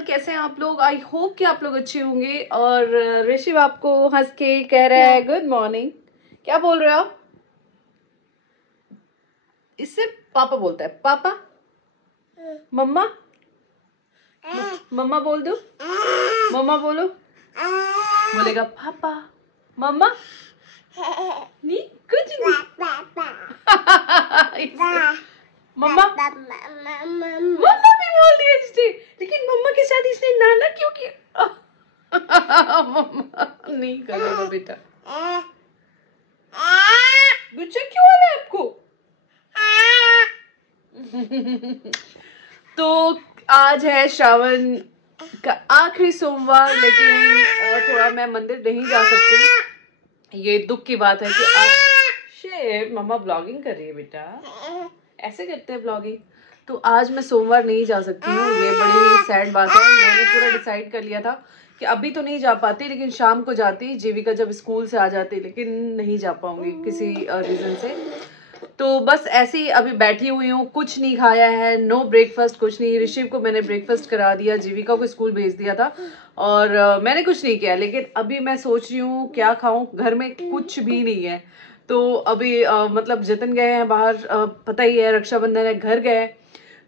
Channel. कैसे हैं आप लोग? आई होप कि आप लोग अच्छे होंगे। और ऋषिव आपको हंस के कह रहा है गुड मॉर्निंग। क्या बोल रहे हो आप? इससे पापा बोलता है, पापा मम्मा, मम्मा बोल दो, मम्मा बोलो। बोलेगा पापा मम्मा नहीं, कुछ नहीं। मम्मा मम्मा भी बोल दिया इसने, लेकिन मम्मा के साथ इसने नाना क्यों किया? मम्मा नहीं करेगा बेटा। गुस्सा क्यों आ रहा है आपको? तो आज है श्रावण का आखिरी सोमवार, लेकिन थोड़ा मैं मंदिर नहीं जा सकती। ये दुख की बात है कि आज शेर मम्मा ब्लॉगिंग कर रही है बेटा, ऐसे करते हैं ब्लॉगिंग। तो आज मैं सोमवार नहीं जा सकती हूँ, ये बड़ी सैड बात है। मैंने पूरा डिसाइड कर लिया था कि अभी तो नहीं जा पाती, लेकिन शाम को जाती, जीविका जब स्कूल से आ जाती, लेकिन नहीं जा पाऊंगी किसी रीजन से। तो बस ऐसे ही अभी बैठी हुई हूँ, कुछ नहीं खाया है, नो ब्रेकफास्ट, कुछ नहीं। ऋषिव को मैंने ब्रेकफास्ट करा दिया, जीविका को स्कूल भेज दिया था, और मैंने कुछ नहीं किया। लेकिन अभी मैं सोच रही हूँ क्या खाऊं, घर में कुछ भी नहीं है। तो अभी मतलब जतन गए हैं बाहर, पता ही है रक्षाबंधन है, घर गए।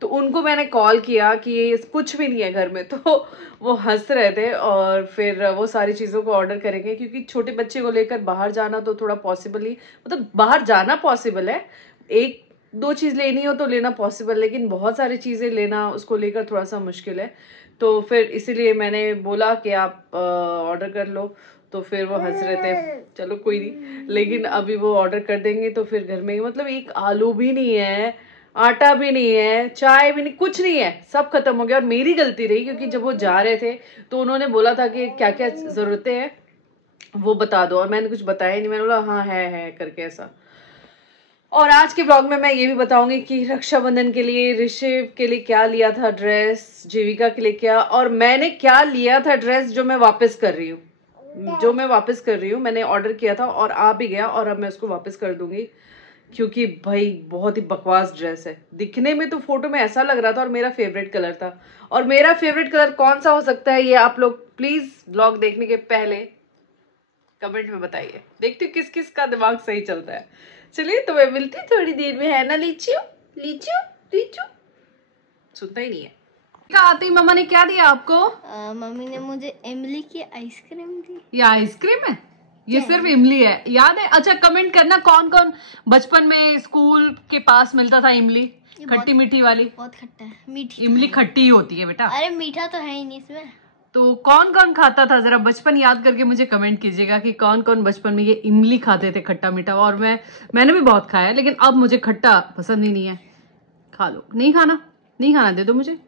तो उनको मैंने कॉल किया कि ये कुछ भी नहीं है घर में, तो वो हंस रहे थे। और फिर वो सारी चीज़ों को ऑर्डर करेंगे, क्योंकि छोटे बच्चे को लेकर बाहर जाना तो थोड़ा पॉसिबल ही, मतलब बाहर जाना पॉसिबल है, एक दो चीज़ लेनी हो तो लेना पॉसिबल, लेकिन बहुत सारी चीज़ें लेना उसको लेकर थोड़ा सा मुश्किल है। तो फिर इसीलिए मैंने बोला कि आप ऑर्डर कर लो। तो फिर वो हंस रहे थे, चलो कोई नहीं, लेकिन अभी वो ऑर्डर कर देंगे तो फिर घर में, मतलब एक आलू भी नहीं है, आटा भी नहीं है, चाय भी नहीं, कुछ नहीं है, सब खत्म हो गया। और मेरी गलती रही, क्योंकि जब वो जा रहे थे तो उन्होंने बोला था कि क्या क्या जरूरतें हैं वो बता दो, और मैंने कुछ बताया नहीं, मैंने बोला हाँ है करके ऐसा। और आज के ब्लॉग में मैं ये भी बताऊंगी कि रक्षाबंधन के लिए ऋषिव के लिए क्या लिया था ड्रेस, जीविका के लिए क्या, और मैंने क्या लिया था ड्रेस जो मैं वापस कर रही हूँ, मैंने ऑर्डर किया था और आ भी गया, और अब मैं उसको वापस कर दूंगी। क्योंकि भाई बहुत ही बकवास ड्रेस है, दिखने में तो फोटो में ऐसा लग रहा था, और मेरा फेवरेट कलर था। और मेरा फेवरेट कलर कौन सा हो सकता है, ये आप लोग प्लीज ब्लॉग देखने के पहले कमेंट में बताइए। देखती हूँ किस किस का दिमाग सही चलता है। चलिए, तो मैं मिलती हूँ थोड़ी देर में, है ना लीचू लीचू लीचू। सुनता ही नहीं है। आती मम्मा ने क्या दिया आपको? मम्मी ने मुझे इमली की आइसक्रीम दी। ये आइसक्रीम है? ये सिर्फ इमली है, याद है? अच्छा, कमेंट करना कौन कौन बचपन में स्कूल के पास मिलता था इमली, खट्टी मीठी वाली। बहुत खट्टा है, मीठी इमली खट्टी ही होती है बेटा। अरे मीठा तो है ही नहीं इसमें। तो कौन कौन खाता था, जरा बचपन याद करके मुझे कमेंट कीजिएगा कि कौन कौन बचपन में ये इमली खाते थे, खट्टा मीठा। और मैंने भी बहुत खाया है, लेकिन अब मुझे खट्टा पसंद ही नहीं है। खा लो, नहीं खाना दे दो मुझे।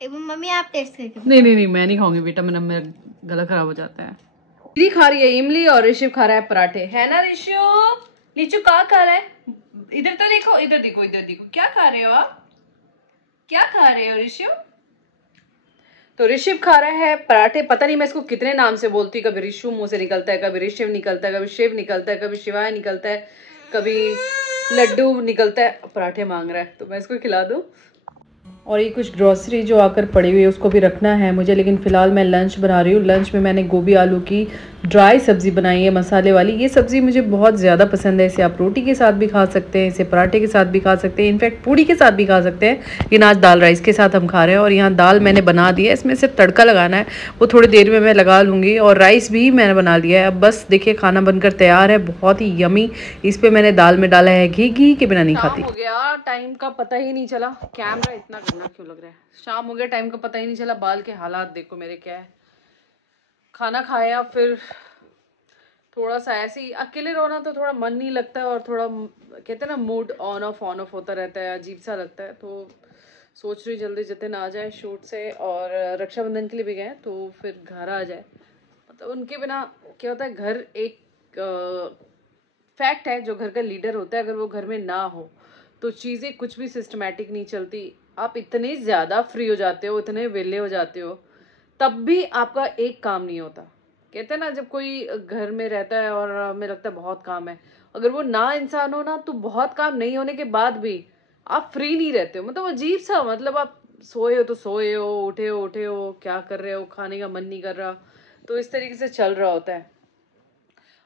मम्मी आप टेस्ट करके। नहीं मैं नहीं खाऊंगी बेटा, मेरा गला खराब हो जाता है। दीदी खा रही है इमली और ऋषिव खा रहा है पराठे, है ना ऋषिव? लीचू क्या खा रहा है? इधर तो देखो, इधर देखो, इधर देखो, क्या खा रहे हो आप? क्या खा रहे हो ऋषिव? तो ऋषिव खा रहा है पराठे। पता नहीं मैं इसको कितने नाम से बोलती हूँ, कभी ऋषु मुंह से निकलता है, कभी ऋषिव निकलता है, कभी शिव निकलता है, कभी शिवाय निकलता है, कभी लड्डू निकलता है। पराठे मांग रहा है तो मैं इसको खिला दूँ। और ये कुछ ग्रॉसरी जो आकर पड़ी हुई है उसको भी रखना है मुझे, लेकिन फ़िलहाल मैं लंच बना रही हूँ। लंच में मैंने गोभी आलू की ड्राई सब्ज़ी बनाई है, मसाले वाली। ये सब्ज़ी मुझे बहुत ज़्यादा पसंद है, इसे आप रोटी के साथ भी खा सकते हैं, इसे पराठे के साथ भी खा सकते हैं, इनफैक्ट पूड़ी के साथ भी खा सकते हैं। लेकिन आज दाल राइस के साथ हम खा रहे हैं। और यहाँ दाल मैंने बना दी है, इसमें सिर्फ तड़का लगाना है, वो थोड़ी देर में मैं लगा लूँगी। और राइस भी मैंने बना लिया है। अब बस देखिए खाना बनकर तैयार है, बहुत ही यमी। इस पर मैंने दाल में डाला है घी के बिना नहीं खाती। हो गया, टाइम का पता ही नहीं चला। कैमरा इतना गंदा क्यों लग रहा है? शाम हो गया, टाइम का पता ही नहीं चला। बाल के हालात देखो मेरे क्या है। खाना खाया, फिर थोड़ा सा ऐसे ही अकेले रहना तो थोड़ा मन नहीं लगता है, और थोड़ा कहते हैं ना मूड ऑन ऑफ होता रहता है, अजीब सा लगता है। तो सोच रही जल्दी जतिन आ जाए शूट से, और रक्षाबंधन के लिए भी गए तो फिर घर आ जाए। मतलब उनके बिना क्या होता है, घर एक फैक्ट है, जो घर का लीडर होता है अगर वो घर में ना हो तो चीज़ें कुछ भी सिस्टमेटिक नहीं चलती। आप इतने ज़्यादा फ्री हो जाते हो, इतने वेले हो जाते हो, तब भी आपका एक काम नहीं होता। कहते हैं ना, जब कोई घर में रहता है और हमें लगता है बहुत काम है, अगर वो ना इंसान हो ना, तो बहुत काम नहीं होने के बाद भी आप फ्री नहीं रहते हो। मतलब अजीब सा, मतलब आप सोए हो तो सोए हो, उठे हो क्या कर रहे हो, खाने का मन नहीं कर रहा, तो इस तरीके से चल रहा होता है।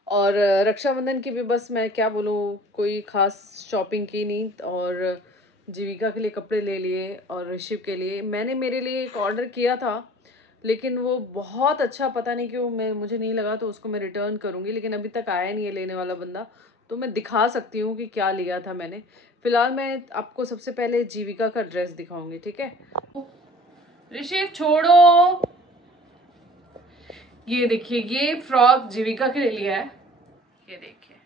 और रक्षाबंधन की भी बस मैं क्या बोलूँ, कोई खास शॉपिंग की नहीं। और जीविका के लिए कपड़े ले लिए और ऋषिव के लिए मैंने मेरे लिए एक ऑर्डर किया था, लेकिन वो बहुत अच्छा, पता नहीं क्यों मुझे नहीं लगा, तो उसको मैं रिटर्न करूँगी। लेकिन अभी तक आया नहीं है लेने वाला बंदा, तो मैं दिखा सकती हूँ कि क्या लिया था मैंने। फिलहाल मैं आपको सबसे पहले जीविका का ड्रेस दिखाऊंगी, ठीक है। ऋषिव छोड़ो, ये देखिए ये फ्रॉक जीविका के लिए लिया है, ये देखिए।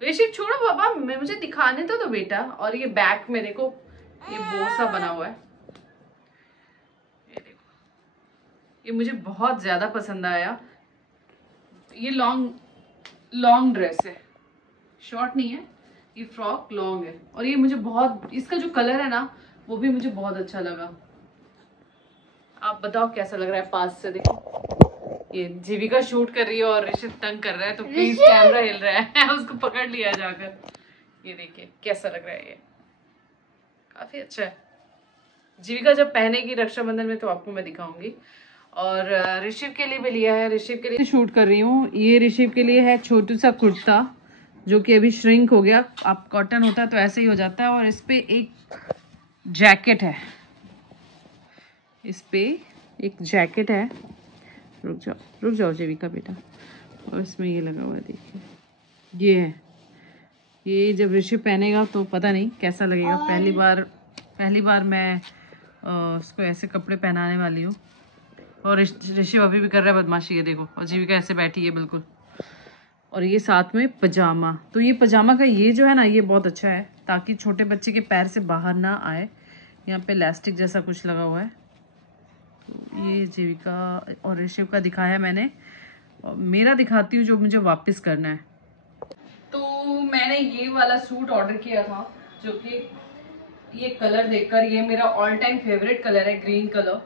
ऋषिव छोड़ो बाबा, मुझे दिखाने तो बेटा। और ये बैक में देखो, ये बोसा बना हुआ है, ये देखो, ये मुझे बहुत ज्यादा पसंद आया। ये लॉन्ग ड्रेस है, शॉर्ट नहीं है, ये फ्रॉक लॉन्ग है। और ये मुझे बहुत, इसका जो कलर है ना वो भी मुझे बहुत अच्छा लगा। आप बताओ कैसा लग रहा है पास से देखो। ये जीविका शूट कर रही है और ऋषिव तंग कर रहा है, तो प्लीज कैमरा हिल रहा है उसको पकड़ लिया जाकर। ये देखिए कैसा लग रहा है, ये काफी अच्छा है। जीविका जब पहनेगी रक्षाबंधन में तो आपको मैं दिखाऊंगी। और ऋषिव के लिए भी लिया है, ऋषिव के लिए शूट कर रही हूँ। ये ऋषिव के लिए है छोटू सा कुर्ता, जो कि अभी श्रिंक हो गया। आप कॉटन होता है तो ऐसे ही हो जाता है। और इस पे एक जैकेट है, इस पे एक जैकेट है। रुक जाओ जीविका बेटा। और इसमें ये लगा हुआ है, देखिए ये है। ये जब ऋषिव पहनेगा तो पता नहीं कैसा लगेगा। पहली बार मैं उसको ऐसे कपड़े पहनाने वाली हूँ। और ऋषिव अभी भी कर रहा है बदमाशी, ये देखो। और जीविका ऐसे बैठी है बिल्कुल। और ये साथ में पजामा, तो ये पजामा का ये जो है ना, ये बहुत अच्छा है ताकि छोटे बच्चे के पैर से बाहर ना आए। यहाँ पे इलास्टिक जैसा कुछ लगा हुआ है। तो ये जीविका और ऋषिव का दिखाया मैंने, और मेरा दिखाती हूँ जो मुझे वापस करना है। तो मैंने ये वाला सूट ऑर्डर किया था, जो कि ये कलर देखकर, ये मेरा ऑल टाइम फेवरेट कलर है, ग्रीन कलर।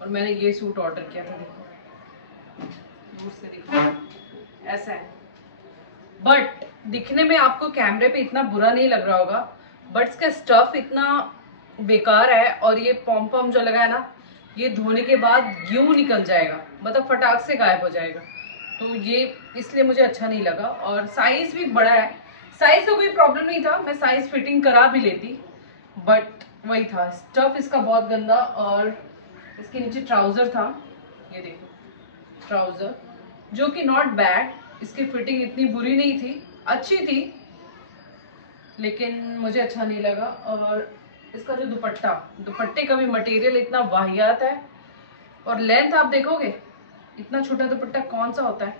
और मैंने ये सूट ऑर्डर किया था, देखो दूर से दिखो ऐसा है। बट दिखने में आपको कैमरे पे इतना बुरा नहीं लग रहा होगा, बट इसका स्टफ इतना बेकार है। और ये पॉम जो लगा है ना, ये धोने के बाद यूं निकल जाएगा, मतलब फटाक से गायब हो जाएगा। तो ये इसलिए मुझे अच्छा नहीं लगा। और साइज भी बड़ा है, साइज तो कोई प्रॉब्लम नहीं था, मैं साइज फिटिंग करा भी लेती, बट वही था, स्टफ इसका बहुत गंदा। और इसके नीचे ट्राउजर था, ये देखो ट्राउजर, जो कि नॉट बैड, इसकी फिटिंग इतनी बुरी नहीं थी, अच्छी थी, लेकिन मुझे अच्छा नहीं लगा। और इसका जो दुपट्टे का भी मटेरियल इतना वाहियात है। और लेंथ आप देखोगे, इतना छोटा दुपट्टा कौन सा होता है,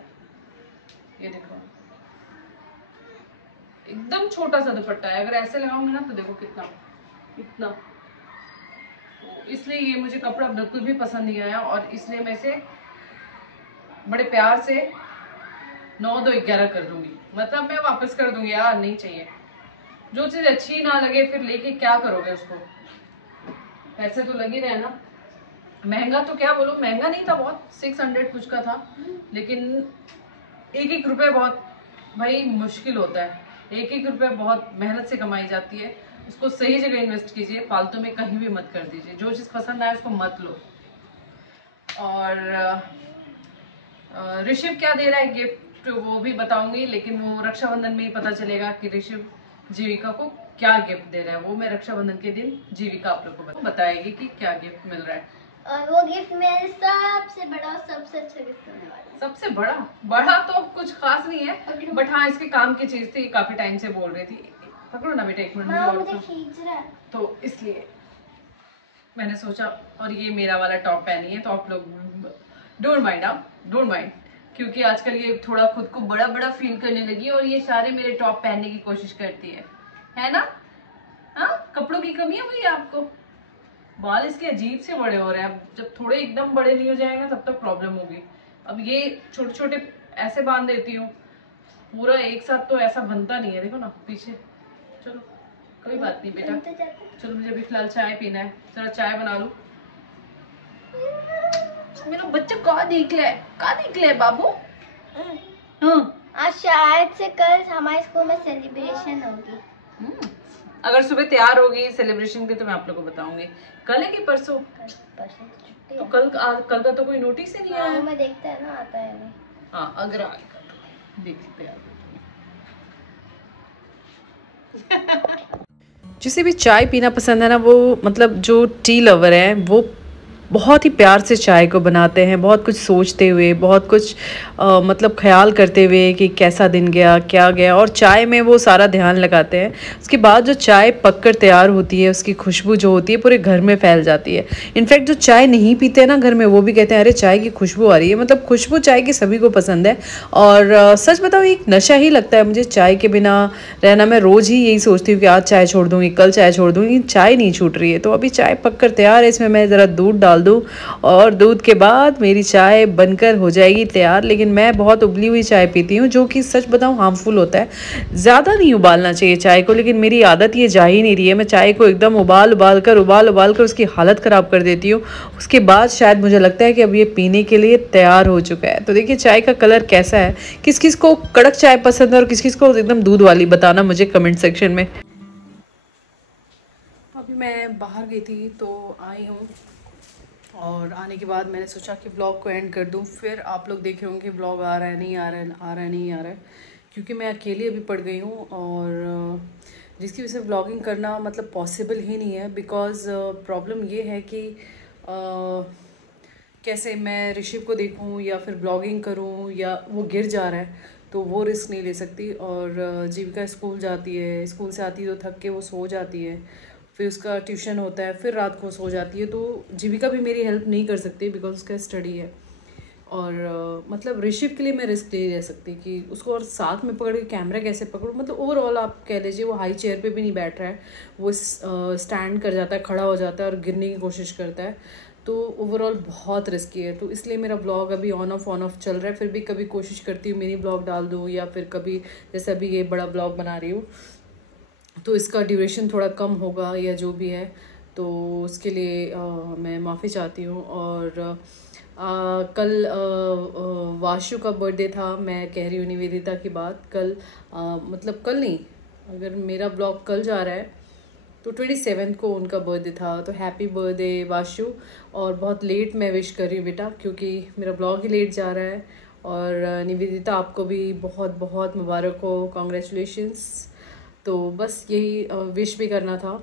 ये देखो एकदम छोटा सा दुपट्टा है। अगर ऐसे लगाऊंगी ना तो देखो कितना इतना। तो इसलिए ये मुझे कपड़ा बिल्कुल भी पसंद नहीं आया। और इसलिए मैं इसे बड़े प्यार से 9-2-11 कर दूंगी, मतलब मैं वापस कर दूंगी यार, नहीं चाहिए। जो चीज अच्छी ना लगे फिर लेके क्या करोगे उसको, पैसे तो लगे रहे ना। महंगा तो क्या बोलूं, महंगा नहीं था बहुत, 600 कुछ का था, लेकिन एक रुपए बहुत भाई मुश्किल होता है। एक रुपए बहुत मेहनत से कमाई जाती है, उसको सही जगह इन्वेस्ट कीजिए, फालतू में कहीं भी मत कर दीजिए। जो चीज़ पसंद आए उसको मत लो। और ऋषिव क्या दे रहा है गिफ्ट वो भी बताऊंगी, लेकिन वो रक्षाबंधन में ही पता चलेगा कि ऋषिव जीविका को क्या गिफ्ट दे रहा है। वो मैं रक्षाबंधन के दिन जीविका आप लोग को बताएगी कि क्या गिफ्ट मिल रहा है। और वो गिफ्ट मेरे सबसे बड़ा और सबसे अच्छा गिफ्ट होने वाला है। सबसे बड़ा तो कुछ खास नहीं है, बट हाँ इसके काम की चीज थी, काफी टाइम से बोल रही थी। पकड़ो ना बेटा, एक मिनट मुझे खींच रहा है, तो इसलिए मैंने सोचा। और ये मेरा वाला टॉप पहनी है, तो आप लोग डोंट माइंड, आप डोंट माइंड, क्योंकि आजकल ये थोड़ा खुद को बड़ा बड़ा फील करने लगी और ये सारे मेरे टॉप पहनने की कोशिश करती है ना। हाँ, कपड़ों की कमी है भैया आपको। बाल इसके अजीब से बड़े हो रहे हैं, अब जब थोड़े एकदम बड़े नहीं हो जाएंगे तब तक प्रॉब्लम होगी। अब ये छोटे छोटे ऐसे बांध देती हूँ, पूरा एक साथ तो ऐसा बनता नहीं है, देखो ना पीछे। चलो कोई बात नहीं बेटा, चलो मुझे अभी फिलहाल चाय पीना है, जरा चाय बना लूं। मेरा बच्चा कहाँ निकले बाबू। आज शायद से कल हमारे स्कूल में सेलिब्रेशन होगी। अगर सुबह तैयार होगी सेलिब्रेशन के तो मैं आप लोगों को बताऊंगी। कल है कि परसों? परसों तो छुट्टी तो है। कल का तो कोई नोटिस ही नहीं आया। मैं देखता है ना आता है नहीं। हाँ अगर आएगा तो देख सकते हैं। जिसे भी चाय पीना पसंद है ना, वो मतलब जो टी लवर है वो बहुत ही प्यार से चाय को बनाते हैं, बहुत कुछ सोचते हुए, बहुत कुछ मतलब ख्याल करते हुए कि कैसा दिन गया क्या गया, और चाय में वो सारा ध्यान लगाते हैं। उसके बाद जो चाय पककर तैयार होती है उसकी खुशबू जो होती है पूरे घर में फैल जाती है। इनफैक्ट जो चाय नहीं पीते हैं ना घर में, वो भी कहते हैं अरे चाय की खुशबू आ रही है। मतलब खुशबू चाय की सभी को पसंद है। और सच बताओ एक नशा ही लगता है मुझे चाय के बिना रहना। मैं रोज़ ही यही सोचती हूँ कि आज चाय छोड़ दूँगी, कल चाय छोड़ दूँगी, चाय नहीं छूट रही है। तो अभी चाय पककर तैयार है, इसमें मैं ज़रा दूध डाल दूँ और दूध के बाद मेरी चाय बनकर हो जाएगी तैयार। लेकिन मैं बहुत उबली हुई चाय पीती हूँ, जो कि सच बताऊँ हार्मफुल होता है। ज़्यादा नहीं उबालना चाहिए चाय को, लेकिन मेरी आदत ये जा ही नहीं रही है। मैं चाय को एकदम उबाल उबाल कर उसकी हालत ख़राब कर देती हूँ। उसके बाद शायद मुझे लगता है कि अब ये पीने के लिए तैयार हो चुका है। तो देखिए चाय का कलर कैसा है। किस किस को कड़क चाय पसंद है और किस किस को एकदम दूध वाली, बताना मुझे कमेंट सेक्शन में। अभी मैं बाहर गई थी तो आई हूँ, और आने के बाद मैंने सोचा कि ब्लॉग को एंड कर दूँ। फिर आप लोग देख रहे होंगे कि ब्लॉग आ रहा है नहीं आ रहा है, आ रहा है नहीं आ रहा है, क्योंकि मैं अकेली अभी पड़ गई हूँ और जिसकी वजह से ब्लॉगिंग करना मतलब पॉसिबल ही नहीं है। बिकॉज़ प्रॉब्लम ये है कि कैसे मैं ऋषिव को देखूं या फिर ब्लॉगिंग करूं, या वो गिर जा रहा है तो वो रिस्क नहीं ले सकती। और जीविका स्कूल जाती है, स्कूल से आती है तो थक के वो सो जाती है, फिर उसका ट्यूशन होता है, फिर रात को सो जाती है। तो जीविका भी मेरी हेल्प नहीं कर सकती बिकॉज उसका स्टडी है। और मतलब ऋषिव के लिए मैं रिस्क नहीं ले सकती कि उसको और साथ में पकड़ के कैमरा कैसे पकड़ूँ। मतलब ओवरऑल आप कह लीजिए वो हाई चेयर पे भी नहीं बैठ रहा है, वो स्टैंड कर जाता है, खड़ा हो जाता है और गिरने की कोशिश करता है। तो ओवरऑल बहुत रिस्की है। तो इसलिए मेरा ब्लॉग अभी ऑन ऑफ चल रहा है। फिर भी कभी कोशिश करती हूँ मिनी ब्लॉग डाल दूँ, या फिर कभी जैसे अभी ये बड़ा ब्लॉग बना रही हूँ तो इसका ड्यूरेशन थोड़ा कम होगा या जो भी है, तो उसके लिए मैं माफ़ी चाहती हूँ। और कल वाशु का बर्थडे था। मैं कह रही हूँ निवेदिता की बात, कल मतलब कल नहीं, अगर मेरा ब्लॉग कल जा रहा है तो 27 को उनका बर्थडे था। तो हैप्पी बर्थडे वाशु। और बहुत लेट मैं विश कर रही हूँ बेटा, क्योंकि मेरा ब्लॉग ही लेट जा रहा है। और निवेदिता आपको भी बहुत बहुत मुबारक हो, कॉन्ग्रेचुलेशंस। तो बस यही विश भी करना था।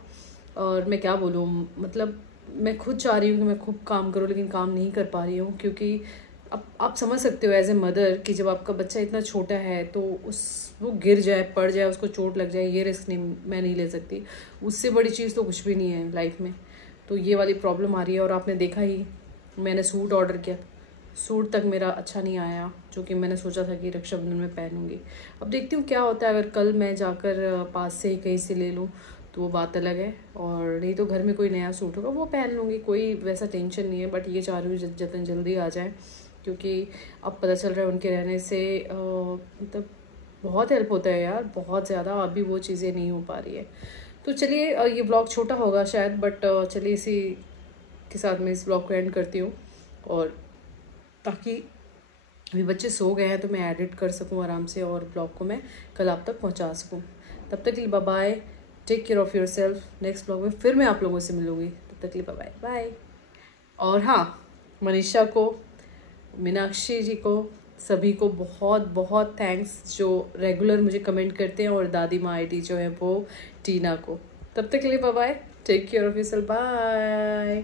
और मैं क्या बोलूँ, मतलब मैं खुद चाह रही हूँ कि मैं खूब काम करूँ, लेकिन काम नहीं कर पा रही हूँ। क्योंकि अब आप समझ सकते हो एज ए मदर कि जब आपका बच्चा इतना छोटा है तो वो गिर जाए, पड़ जाए, उसको चोट लग जाए, ये रिस्क नहीं, मैं नहीं ले सकती। उससे बड़ी चीज़ तो कुछ भी नहीं है लाइफ में। तो ये वाली प्रॉब्लम आ रही है। और आपने देखा ही मैंने सूट ऑर्डर किया, सूट तक मेरा अच्छा नहीं आया, जो कि मैंने सोचा था कि रक्षाबंधन में पहनूंगी। अब देखती हूँ क्या होता है। अगर कल मैं जाकर पास से ही कहीं से ले लूँ तो वो बात अलग है, और नहीं तो घर में कोई नया सूट होगा वो पहन लूँगी, कोई वैसा टेंशन नहीं है। बट ये चाह रही हूँ जतन जल्दी आ जाए, क्योंकि अब पता चल रहा है उनके रहने से मतलब बहुत हेल्प होता है यार, बहुत ज़्यादा। अभी वो चीज़ें नहीं हो पा रही है। तो चलिए ये ब्लॉग छोटा होगा शायद, बट चलिए इसी के साथ मैं इस ब्लॉग को एंड करती हूँ। और ताकि अभी बच्चे सो गए हैं तो मैं एडिट कर सकूँ आराम से, और ब्लॉग को मैं कल आप तक पहुँचा सकूँ। तब तक के लिए bye bye, take care of yourself. Next blog में फिर मैं आप लोगों से मिलूँगी, तब तक के लिए बाय बाय। और हाँ, मनीषा को, मीनाक्षी जी को, सभी को बहुत बहुत थैंक्स जो रेगुलर मुझे कमेंट करते हैं, और दादी माँ आईडी जो है वो टीना को। तब तक के लिए bye bye, take care of yourself, bye.